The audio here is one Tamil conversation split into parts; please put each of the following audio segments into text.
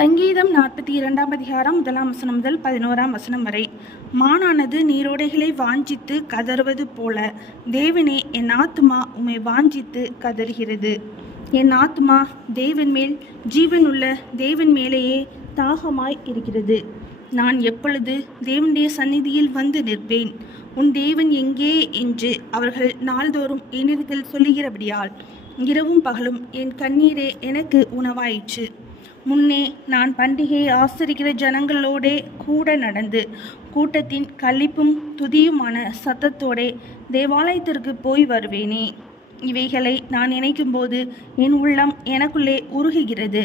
சங்கீதம் 42 அதிகாரம் 1 முதல் 11 வரை. மானானது நீரோடைகளை வாஞ்சித்து கதறுவது போல தேவனே, என் ஆத்துமா உம்மை வாஞ்சித்து கதறுகிறது. என் ஆத்துமா தேவன் மேல், ஜீவனுள்ள தேவன் மேலேயே தாகமாய் இருக்கிறது. நான் எப்பொழுது தேவனுடைய சந்நிதியில் வந்து நிற்பேன்? உன் தேவன் எங்கே என்று அவர்கள் நாள்தோறும் என்னிடத்தில் சொல்லுகிறபடியால் இரவும் பகலும் என் கண்ணீரே எனக்கு உணவாயிற்று. முன்னே நான் பண்டிகையை ஆசரிக்கிற ஜனங்களோடே கூட நடந்து கூட்டத்தின் களிப்பும் துதியுமான சத்தத்தோடே தேவாலயத்திற்கு போய் வருவேனே. இவைகளை நான் நினைக்கும்போது என் உள்ளம் எனக்குள்ளே உருகுகிறது.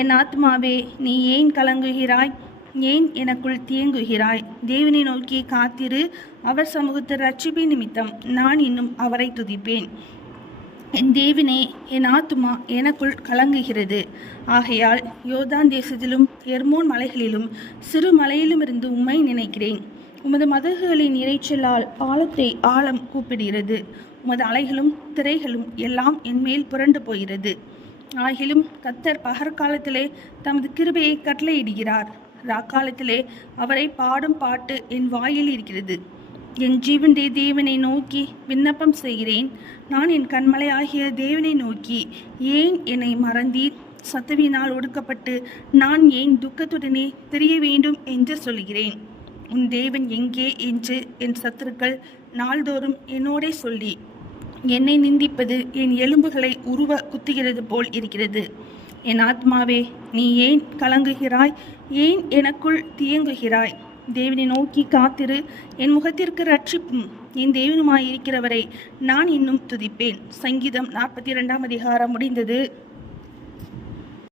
என் ஆத்மாவே, நீ ஏன் கலங்குகிறாய்? ஏன் எனக்குள் தியங்குகிறாய்? தேவனை நோக்கி காத்திரு. அவர் சமூகத்து ரட்சிப்பின் நிமித்தம் நான் இன்னும் அவரை துதிப்பேன். என் தேவனே, என் ஆத்துமா எனக்குள் கலங்குகிறது. ஆகையால் யோர்தான் தேசத்திலும் எர்மோன் மலைகளிலும் சிறு மலையிலுமிருந்து உம்மை நினைக்கிறேன். உமது மதகுகளின் இறைச்சலால் ஆழத்தை ஆழம் கூப்பிடுகிறது. உமது அலைகளும் திரைகளும் எல்லாம் என்மேல் புரண்டு போகிறது. ஆகிலும் கர்த்தர் பகற்காலத்திலே தமது கிருபையை கட்டளையிடுகிறார். ராக்காலத்திலே அவரை பாடும் பாட்டு என் வாயில் இருக்கிறது. என் ஜீவனுடைய தேவனை நோக்கி விண்ணப்பம் செய்கிறேன். நான் என் கண்மலை ஆகிய தேவனை நோக்கி, ஏன் என்னை மறந்தீர்? சத்துவினால் ஒடுக்கப்பட்டு நான் ஏன் துக்கத்துடனே தெரிய வேண்டும் என்று சொல்கிறேன். உன் தேவன் எங்கே என்று என் சத்துருக்கள் நாள்தோறும் என்னோடே சொல்லி என்னை நிந்திப்பது என் எலும்புகளை உருவ குத்துகிறது போல் இருக்கிறது. என் ஆத்மாவே, நீ ஏன் கலங்குகிறாய்? ஏன் எனக்குள் தியங்குகிறாய்? தேவனை நோக்கி காத்திரு. என் முகத்திற்கு ரட்சிப்பும் என் தேவனுமாயிருக்கிறவரை நான் இன்னும் துதிப்பேன். சங்கீதம் 42 அதிகாரம் முடிந்தது.